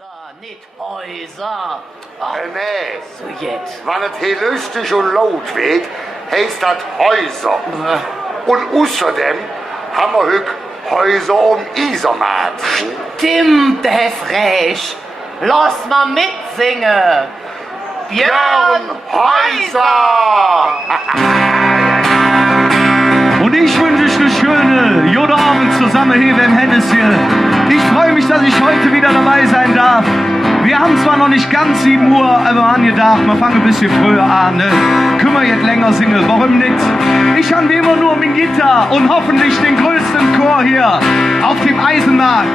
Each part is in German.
Häuser, nicht Häuser. Nee. So jetzt. Wenn es hier lustig und laut wird, heißt das Häuser. Und außerdem haben wir heute Häuser um Isermatt. Stimmt, Herr Frech. Lass mal mitsingen. Björn Häuser. Und ich wünsche euch eine schöne Jodabend zusammen hier beim Henneschen. Ich freue mich, dass ich heute wieder dabei sein darf. Wir haben zwar noch nicht ganz 7 Uhr, aber wir haben gedacht, wir fangen ein bisschen früher an. Ne? Können wir jetzt länger singen, warum nicht? Ich habe wie immer nur mein Gitarre und hoffentlich den größten Chor hier auf dem Eisenmarkt.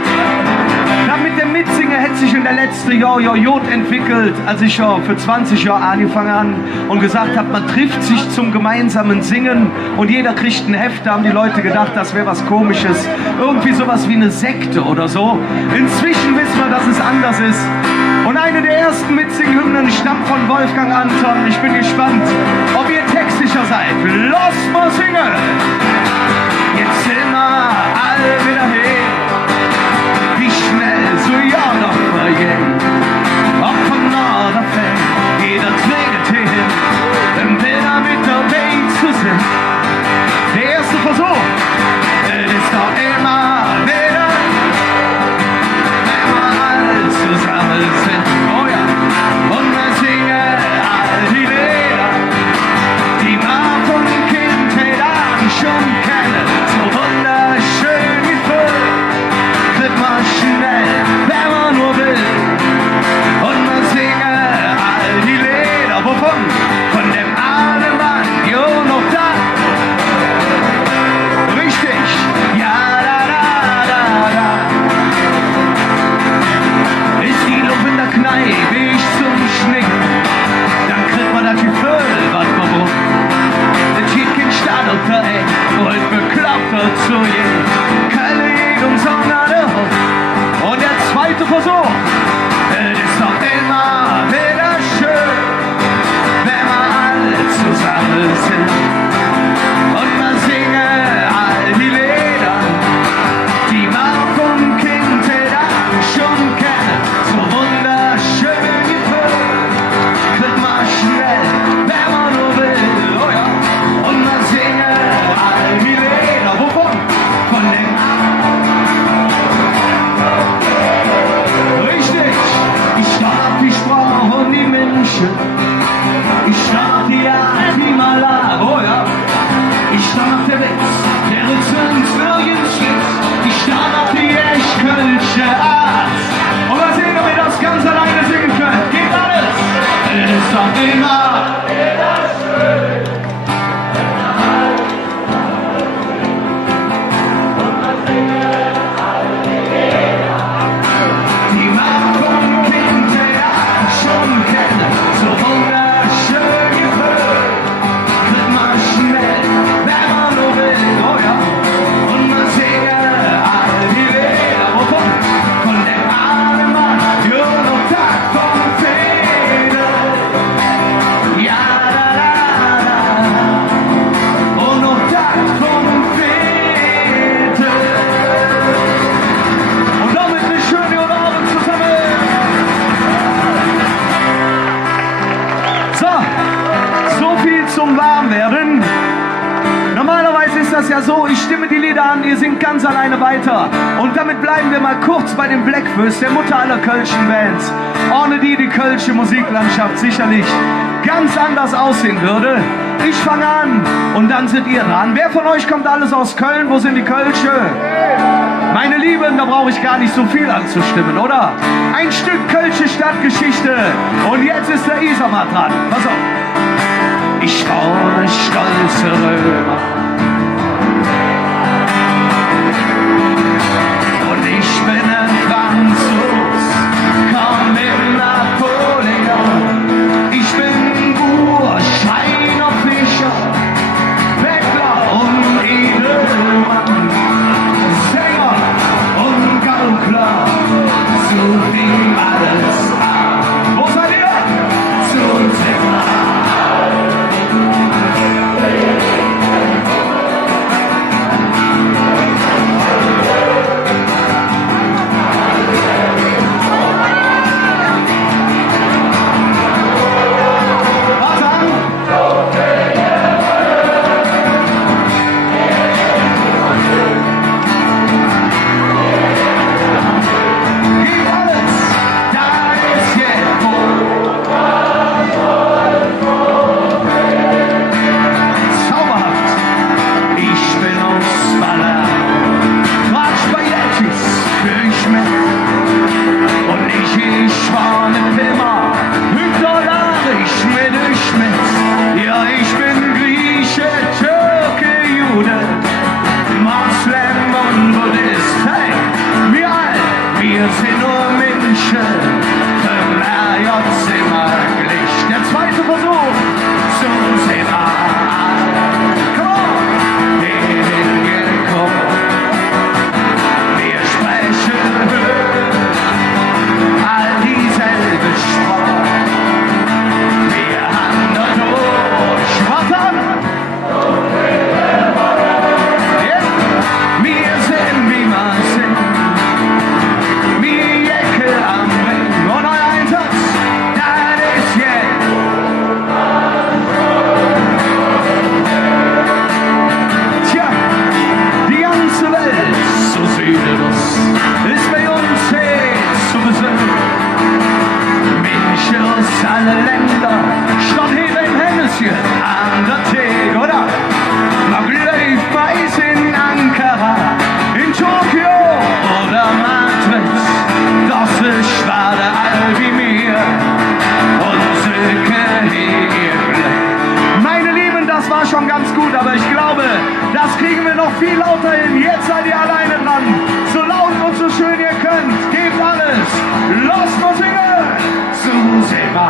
Mit dem Mitsingen hätte sich in der letzten Jahr Jod entwickelt, als ich ja für 20 Jahre angefangen habe und gesagt habe, man trifft sich zum gemeinsamen Singen und jeder kriegt ein Heft. Da haben die Leute gedacht, das wäre was Komisches, irgendwie sowas wie eine Sekte oder so. Inzwischen wissen wir, dass es anders ist. Und eine der ersten Mitsing-Hymnen stammt von Wolfgang Anton. Ich bin gespannt, ob ihr textsicher seid. Lass mal singen! Jetzt sind wir alle wieder hier. Wie schnell so ja noch vergehen. Ob von Nord oder Fern, jeder trägt hin, im Bilder mit der Welt zu sehen. Der erste Versuch, es ist doch immer wieder, wenn wir alle zusammen sind. Oh ja, und wir singen all die Lieder, die man von Kindheit an schon kennen. So wunderschön gefüllt, wird man schnell, wenn man nur will. Und wir singen all die Lieder, wovon? Von dem armen Mann, jo noch da. Richtig, ja da da da da. Ist die Luft in der Kneipe, ich zum Schnicken, dann kriegt man das Gefühl, was man braucht. Es geht kein Start auf der Ecke, wollt bekloppt dazu gehen. Keine jedem Song an der Hand. Und der zweite Versuch, es ist doch immer wieder schön, wenn wir alle zusammen sind. Und wir singen all die Lieder, die man vom Kindheit an schon kennt. So wunderschön gefüllt, kriegt man schnell, wenn man nur will. Oh ja. Und wir singen all die Lieder, wovon? Von dem Richtig, ich starb die Sprache und die Menschen, ich starb die Art, wie man lag, oh ja. Ich starb der Witz, der uns nirgends schickt, ich starb die echt-kölsche Art. Und mal sehen, ob ihr das ganz alleine singen könnt, geht alles! Es ist doch immer schön. Die Macht vom Kindheit an schon kennen, so wunderschön gefüllt, wird man schnell, wenn man nur will, oh ja. Und man singen all die Lieder, wovon? Von dem armen Mann, jo noch Tag vom Fädel. Ja, da, da, da. Und noch Tag vom Fädel. Und damit eine schöne Abend zusammen. So viel zum Warmwerden. Normalerweise ist das ja so, ich stimme die Lieder an, ihr singt ganz alleine weiter. Und damit bleiben wir mal kurz bei den Blackfist, der Mutter aller kölschen Bands. Ohne die kölsche Musiklandschaft sicherlich ganz anders aussehen würde. Ich fange an und dann sind ihr dran. Wer von euch kommt alles aus Köln? Wo sind die Kölsche? Meine Lieben, da brauche ich gar nicht so viel anzustimmen, oder? Ein Stück kölsche Stadtgeschichte. Und jetzt ist der Isermatt dran. Pass auf. Ich war ein stolzer Römer und ich bin ein Franzos, komm mit Napoleon. Ich bin Bur, Schreiner, Fischer, Bettler und Edelmann, Sänger und Gaukler, so fing alles an. Wo seid ihr? Zu uns. schon ganz gut, aber ich glaube, das kriegen wir noch viel lauter hin. Jetzt seid ihr alleine dran. So laut und so schön ihr könnt. Gebt alles. Los, mal singen. Susema.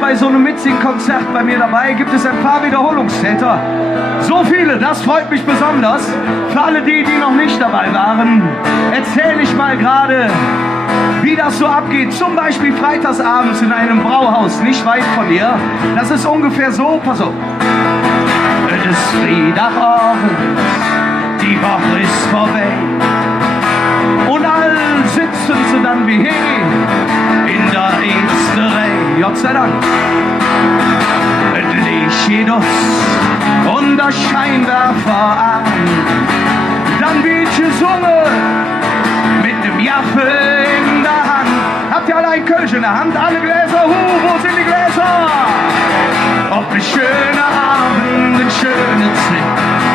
Bei so einem Mitsing-Konzert bei mir dabei gibt es ein paar Wiederholungstäter. So viele, das freut mich besonders. Für alle die, die noch nicht dabei waren, erzähle ich mal gerade, wie das so abgeht. Zum Beispiel freitagsabends in einem Brauhaus, nicht weit von hier. Das ist ungefähr so, pass auf. Es ist Freitagabend, die Woche ist vorbei. Und all sitzen sie dann wie hier in der ersten Reihe. Gott sei Dank. Es liegt jedoch und der Scheinwerfer an. Dann wird gesungen mit dem Jaffe in der Hand. Habt ihr alle ein Kölsch in der Hand? Alle Gläser, wo sind die Gläser? Ob ein schöner Abend, ein schöner Zinn,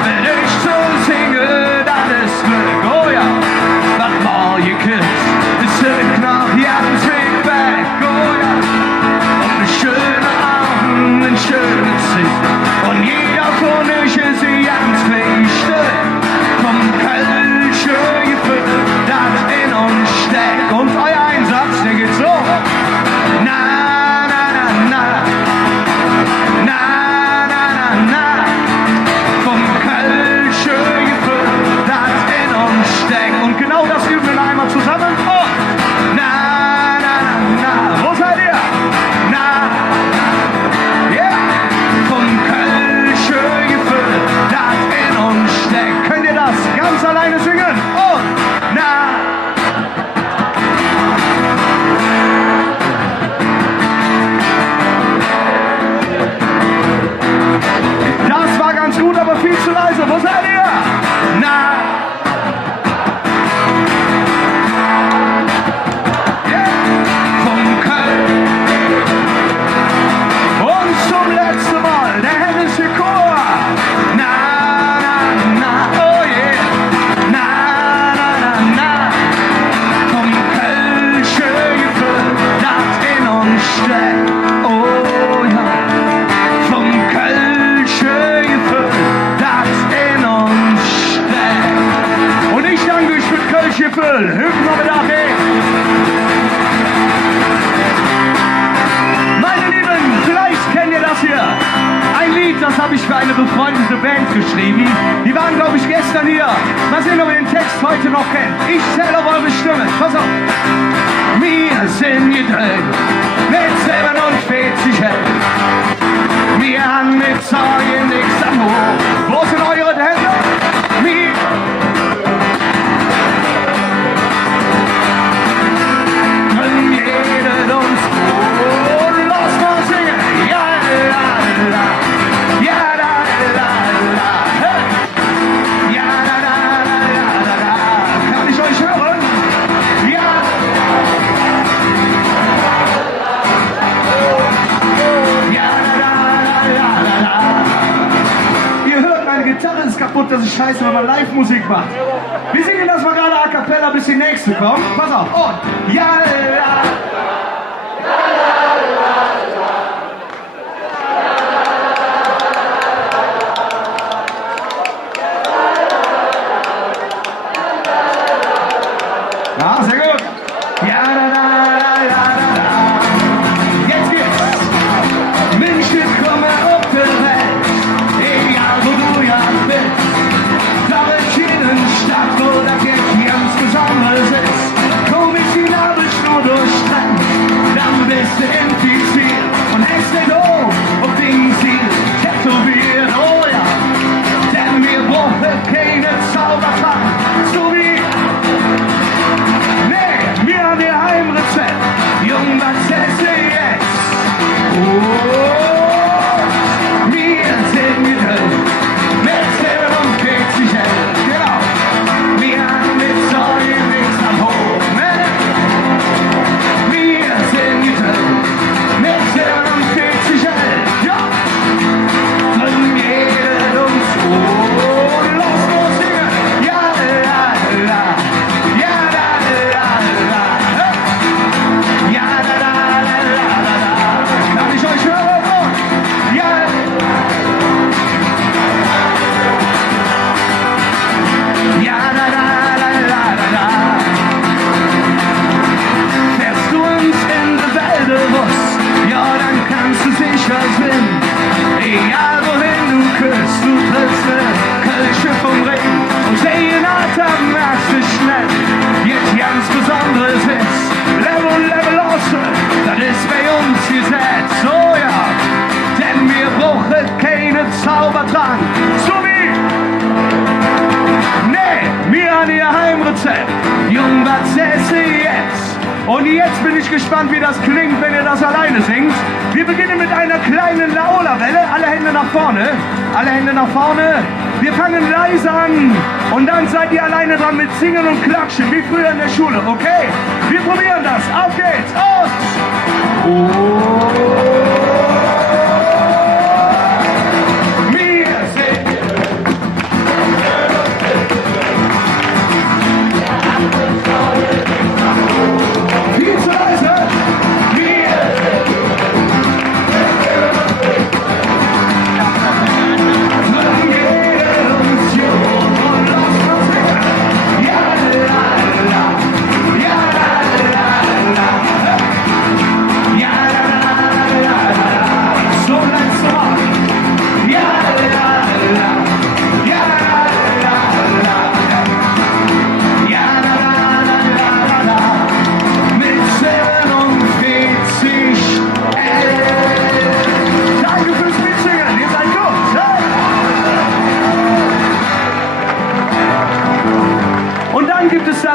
wenn ich so singe, dann ist Glück. Oh ja, was mal geküsst, ist zurück nach Jahresweg weg. Oh ja, ob ein schöner Abend, ein schöner Zinn, und jeder von euch ist ganz Pflichte vom Kölsche gefüllt, das in uns steckt. Und euer Einsatz, der geht so. Na, na, na, na. Na, na, na, na. Vom steckt. Oh ja, vom Kölsche Gefühl, das in uns steckt. Und ich danke euch für das Kölsche Gefühl. Hüpfen wir mit ab, Meine Lieben, vielleicht kennt ihr das hier. Ein Lied, das habe ich für eine befreundete Band geschrieben. Die waren, glaube ich, gestern hier. Mal sehen, ob ihr den Text heute noch kennt. Ich zähle auf eure Stimme. Pass auf. Wir sind gedreht mit 47 Helden. Wir haben mit Sorgen nichts am Hof. Wo sind eure Hände? Wir können jeden uns und los mal singen. Ja, la, la. Ja, la, la, la. Hey. Ja, la, la, la, la, la. Kann ich euch hören? Ja. Ja, la, la, la, la, la. Ihr hört, meine Gitarre ist kaputt, das ist scheiße, wenn man Live-Musik macht. Wir singen das mal gerade a cappella, bis die nächste kommt. Pass auf. Und ja, la. Ja, sehr gut. Ja, la, la, la, la, la. Jetzt geht's. Menschen kommen auf der Welt, egal wo du ja bist. Ob es Innenstadt oder Kirche ganz Besonderes ist. Komm ich die Nabelschnur durchtrennen, dann bist du infiziert und hängst den Hof auf den Ziel tätowiert. Oh ja, denn wir brauchen keine Zaubertrank, so wie wir haben ihr Heimrezept, Jung, was ist jetzt? Oh, wir sind gedreht mit 47 Helden, genau. Wir haben mit Sorgen nichts am Hof, ne? Wir sind gedreht mit 47 Helden, ja. Von jedem Ton, los, los, singen, ja, la, la, ja, la, la, la. Ja, la, la, la, la, la, la. Kann ich euch hören? Ja. Ja, la, la, la, la, la, la. Fährst du uns in die Wälder raus, ja, dann kannst du sicher sein. Egal wohin du küsst, du triffst ne Kölsche vom Ring und sehen Atem, merkst du schnell. Jetzt ganz Besonderes ist Level, Level Osse, das ist bei uns Gesetz, oh ja, denn wir brauchen keine Zaubertrank, so wie, nee, wir haben ihr Heimrezept, Jung, was esse jetzt? Und jetzt bin ich gespannt, wie das klingt, wenn ihr das alleine singt. Wir beginnen mit einer kleinen Laola-Welle, alle Hände nach vorne, alle Hände nach vorne. Wir fangen leise an und dann seid ihr alleine dran mit Singen und Klatschen, wie früher in der Schule, okay? Wir probieren das, auf geht's, und... Wir sind... Viel zu leise! Wir sind...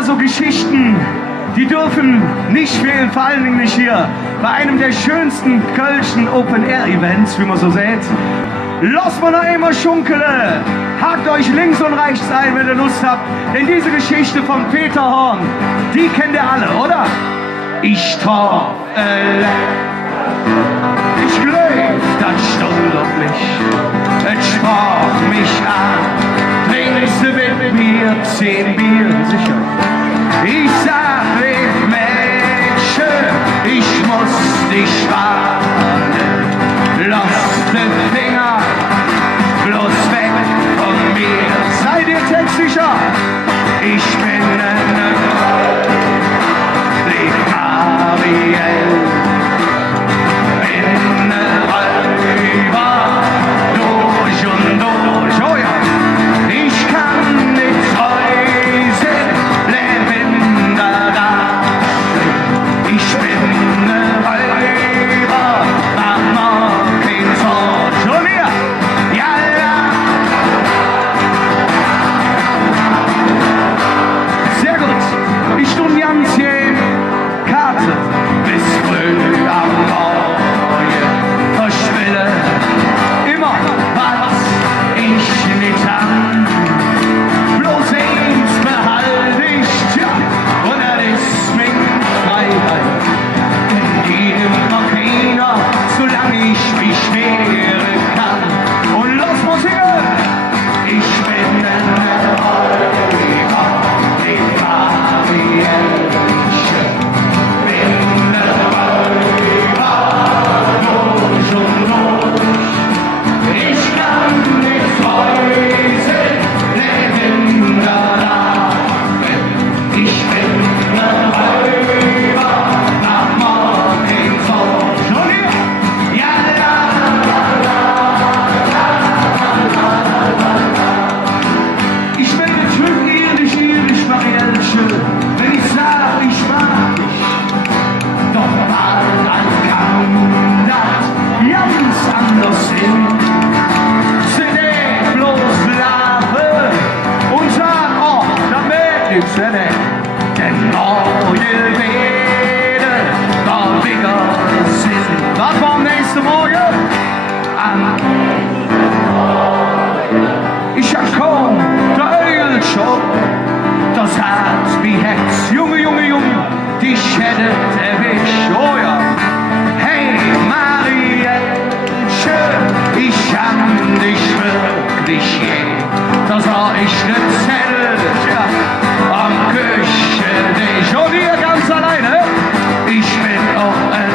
So Geschichten, die dürfen nicht fehlen, vor allen Dingen nicht hier, bei einem der schönsten Kölschen Open-Air-Events, wie man so sieht. Los mal noch einmal schunkele, hakt euch links und rechts ein, wenn ihr Lust habt, denn diese Geschichte von Peter Horn, die kennt ihr alle, oder? Ich traf, ich glaub, das stund auf mich, es sprach mich an, trinkst du mit mir 10 Bier, sicher. Ich sag, Mädchen, ich muss dich fragen. hättet erwischt. Oh ja. Hey Marietje, ich hab dich wirklich je. Da sah ich ne Zettel, ja, am Küchentisch. Und ihr ganz alleine, ich bin auch eine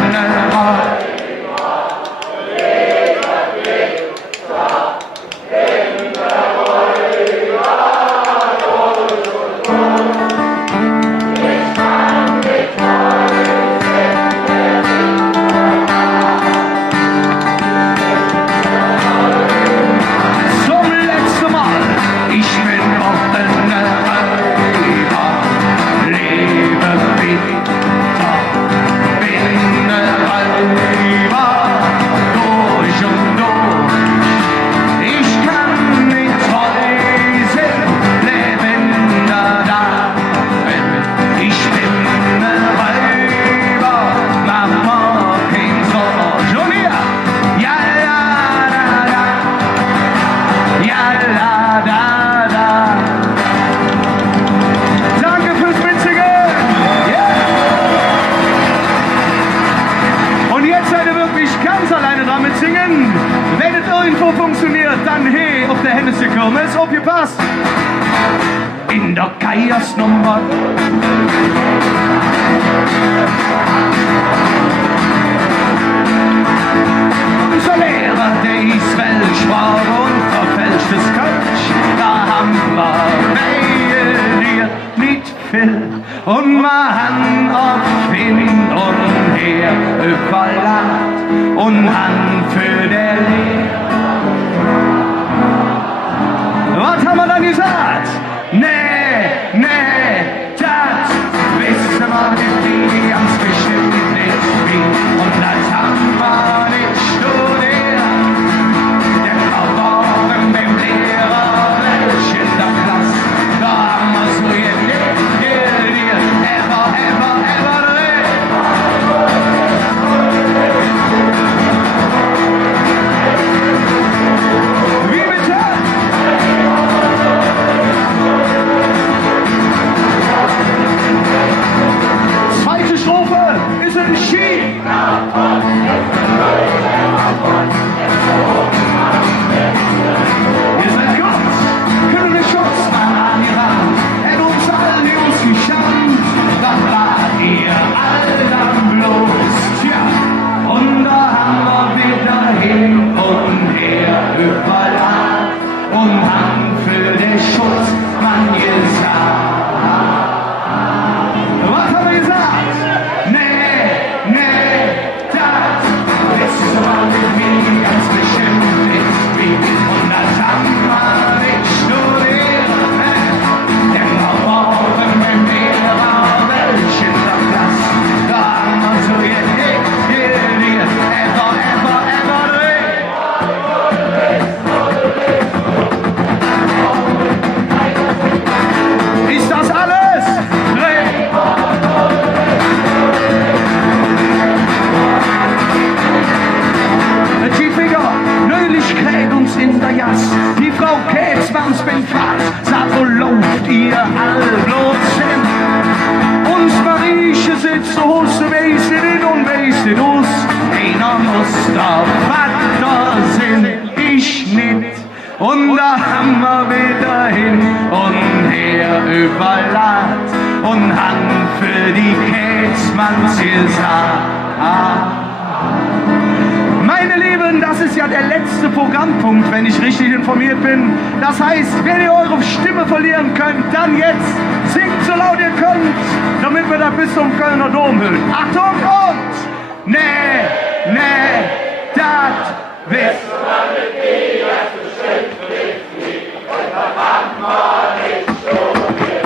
Kirmes aufgepasst. In der Geiersnummer. Unser Lehrer, der ist Welsch war und verfälschtes Kölsch, da haben wir dir nicht viel. Und wir haben auf hin und her überlacht und han für der Lehrer. Was haben wir dann gesagt? Nee, das wissen wir nicht, wie ganz bestimmt nicht wie. Und das haben wir nicht studiert. Der Verborgen dem Lehrer, welch in der Klasse, da haben wir so gelebt, ever wie bitte? Zweite Strophe ist ein Ski. Ihr seid Gott, können wir Schutz an die Wand. Er uns allen Jungs geschammt, dann wart ihr all dann bloß. Tja, und da haben wir wieder hin und her überladen und haben für den Schutz man gesagt. Was haben wir gesagt? Nee, das wissen wir mit mir ganz bestimmt nicht wie. Und das haben wir nicht studiert. Denn wir brauchen den Lehrer, welch in der Klasse, da haben wir so gelebt, ever ist das alles? G-Finger, neulich kräht uns in der Jass. Die Frau Kätzmanns bin fast, sagt, wo läuft ihr all bloß hin? Uns Marieche sitzt so hoch, so weißet in und weißet aus. Einer muss der Vater sind, ich nicht. Und da haben wir wieder hin und her überladen und haben für die Kätzmanns gesagt. Meine Lieben, das ist ja der letzte Programmpunkt, wenn ich richtig informiert bin. Das heißt, wenn ihr eure Stimme verlieren könnt, dann jetzt singt so laut ihr könnt, damit wir das bis zum Kölner Dom hören. Achtung und nee, das wisst ihr mit mir, das bestimmt nicht wie. Und das haben wir nicht studiert.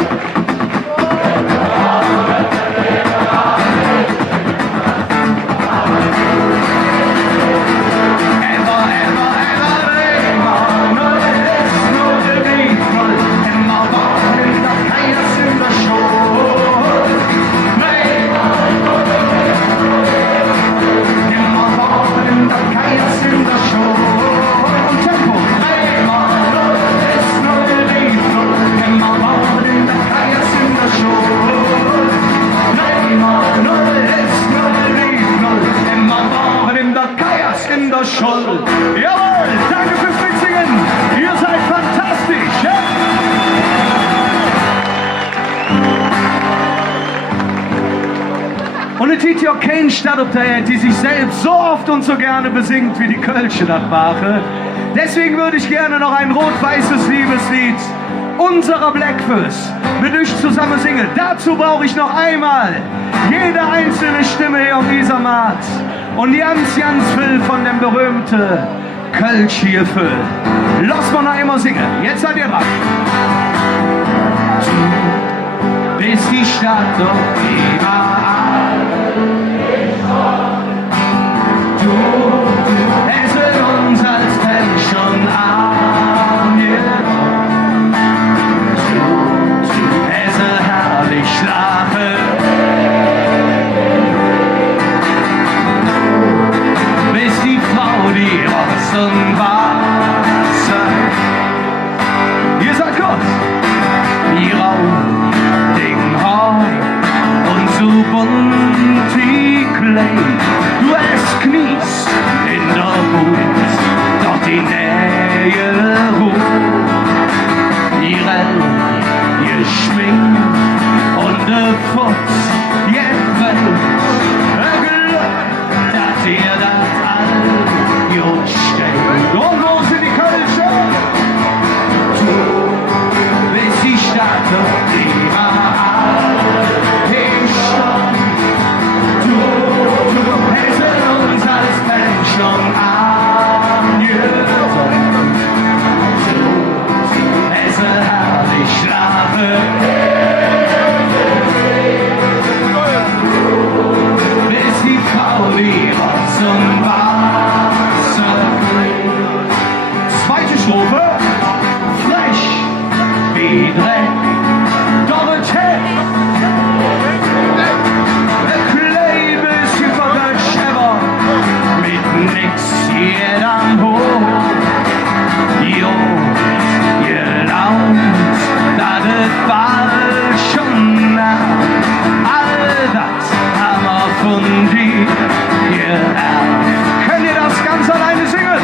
Tempo. wunderschön. Jawohl, danke fürs Mitsingen. Ihr seid fantastisch. Ja? Und es gibt ja keine Stadt auf der Erde, die sich selbst so oft und so gerne besingt wie die Kölsche Nachbache. Deswegen würde ich gerne noch ein rot-weißes Liebeslied unserer Blackfoes mit euch zusammen singen. Dazu brauche ich noch einmal jede einzelne Stimme hier auf dieser Maat und ganz viel von dem berühmten Kölsche Füll. Lass mal noch einmal singen. Jetzt seid ihr dran. Du bist die Stadt doch überall. Du hättest uns als Menschen angenommen. Du hättest herrlich schlafen. Du bist die Frau, die Rotz und Wasser. Ihr seid Gott. Die Raum, den Heu und so bunt wie Kleid. Du hast Knies in der Wut, doch die Nähe ruht. Ihre geschminkt und der Fuchs gewählt. Glück, dass ihr das all gut stellt. Und wo sind die Kölsche? Du bist die Stadt, doch die schon angekommen. Es wird herrlich schlafen. Bis die Frau die Rotz und Wasser bringt. Zweite Strophe. Frech wie Dreck. Doppelt Heck. Nix hier am Hof, jo, gelaunt, da das bald schon nah. All das haben wir von dir gelernt. Könnt ihr das ganz alleine singen?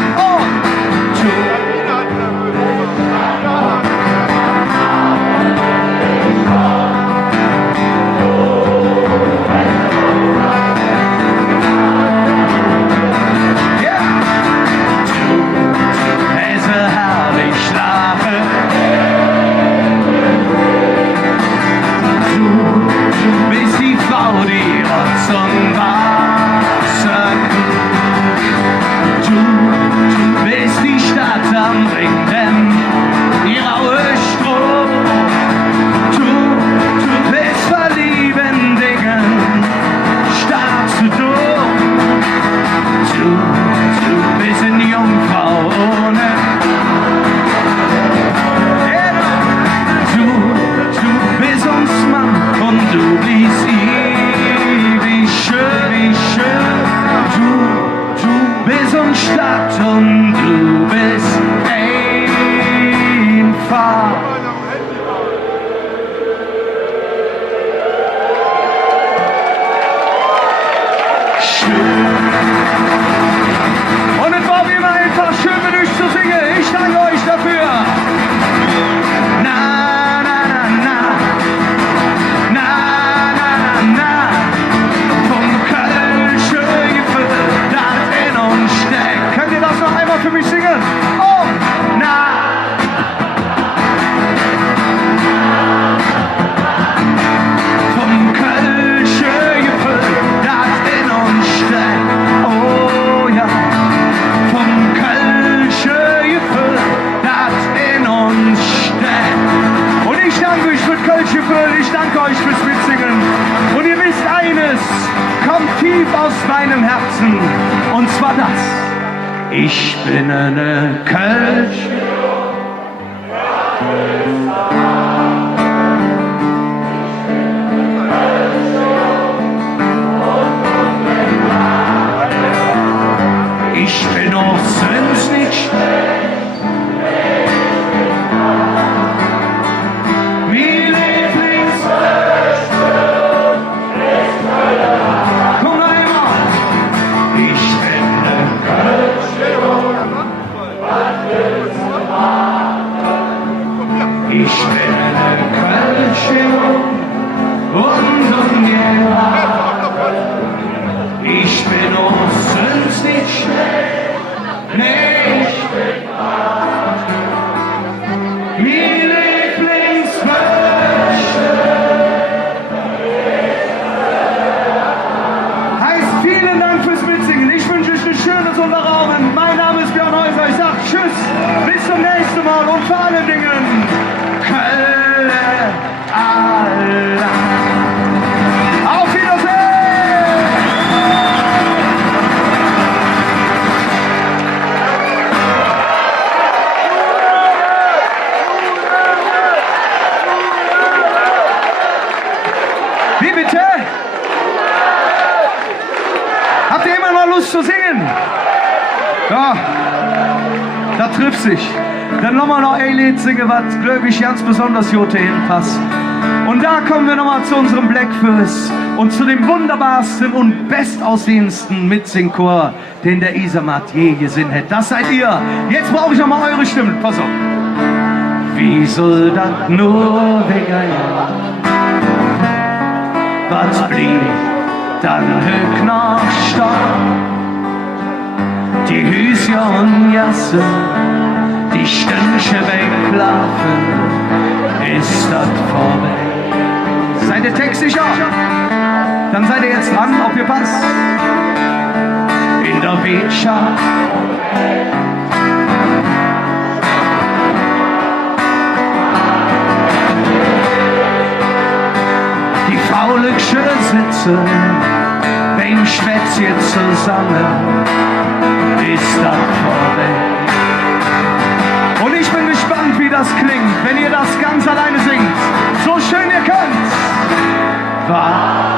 Und ich danke euch fürs Mitsingen. Und ihr wisst eines, kommt tief aus meinem Herzen. Und zwar das. Ich bin eine Kölsche. Ich bin auch sonst nicht Komm einmal! Ich bin eine Kölsche. du singen? Ja, da trifft sich. Dann lassen wir noch ein Lied singen, was, glaube ich, ganz besonders gut hinpasst. Und da kommen wir nochmal zu unserem Blackfist und zu dem wunderbarsten und bestaussehendsten Mitsingchor, den der Isamat je gesehen hat. Das seid ihr. Jetzt brauche ich nochmal eure Stimmen. Pass auf. Wie soll das nur weggehen? Was blieb dann höch noch stark? Die Hüse und Jasse, die Stünsche weglaufen, ist das vorbei. Seid ihr textsicher? Dann seid ihr jetzt dran, ob ihr passt. In der Wirtschaft. Die faulige Sitze, beim Schwätzchen zusammen, ist das vorbei. Und ich bin gespannt, wie das klingt, wenn ihr das ganz alleine singt. So schön ihr könnt. Warum?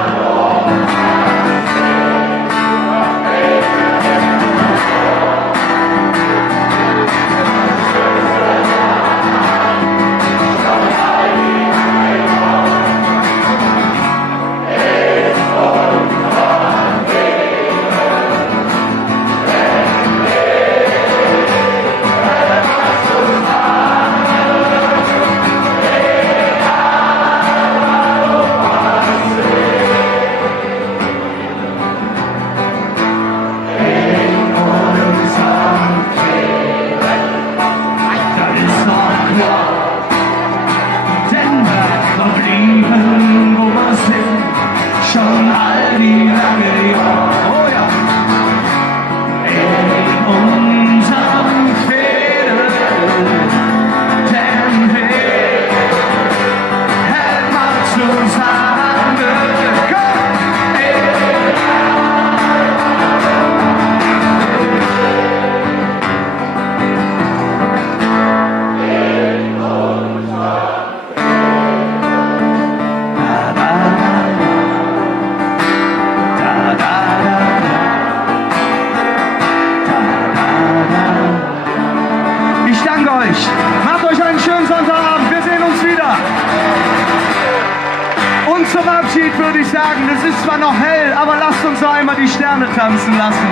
Zum Abschied würde ich sagen, es ist zwar noch hell, aber lasst uns noch einmal die Sterne tanzen lassen.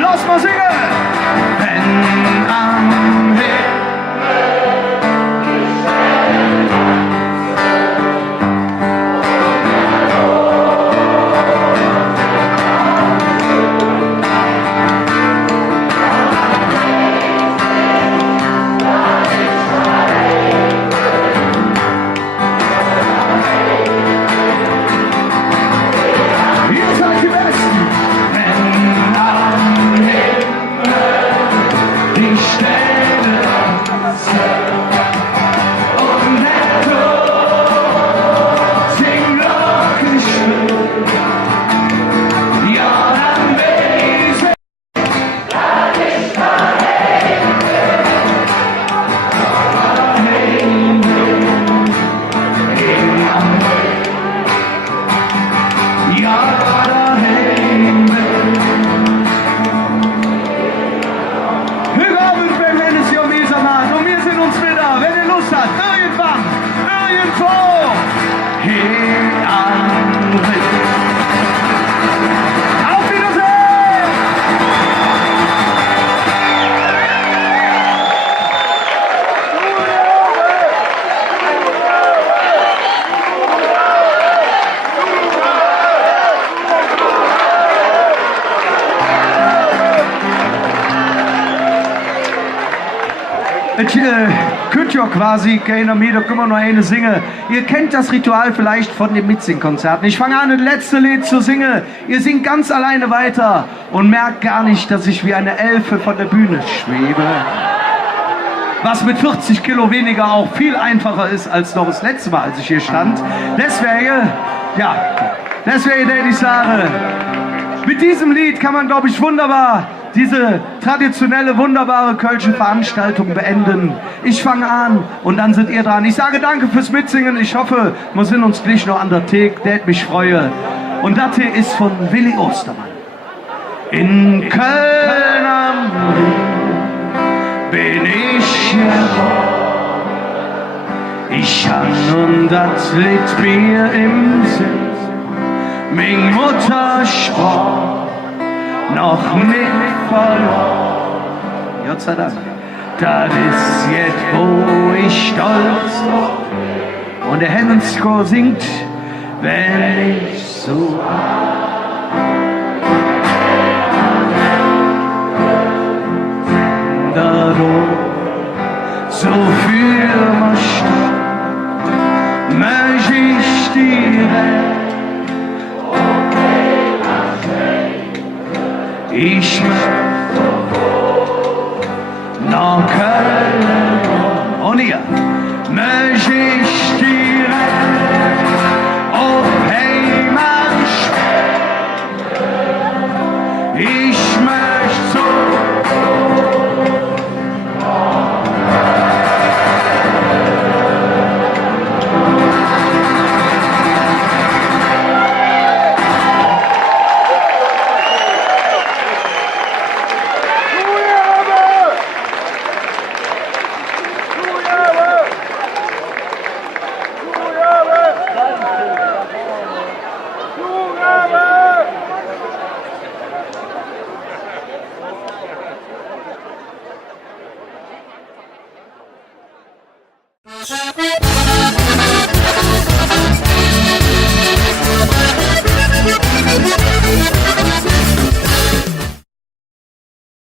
Los mal singen! Wenn am Himmel könnt ja quasi keiner mehr, da können wir noch eine singen. Ihr kennt das Ritual vielleicht von den Mitsingkonzerten. Ich fange an, das letzte Lied zu singen. Ihr singt ganz alleine weiter und merkt gar nicht, dass ich wie eine Elfe von der Bühne schwebe. Was mit 40 Kilo weniger auch viel einfacher ist als noch das letzte Mal, als ich hier stand. Deswegen, ich sage, mit diesem Lied kann man, glaube ich, wunderbar diese traditionelle, wunderbare kölsche Veranstaltung beenden. Ich fange an und dann sind ihr dran. Ich sage danke fürs Mitsingen. Ich hoffe, wir sind uns gleich noch an der Theke. Der hat mich freue. Und das hier ist von Willi Ostermann. In Köln am Ring bin ich geboren. Ich han nun das Lied Bier im Sinn, min Mutter sprach noch nicht verloren. Gott sei Dank. Das ist jetzt, wo ich stolz drauf. Und der Hennenskor singt, wenn ich so so für mich möchte ich dir. Ich möchte nach Köln und ihr.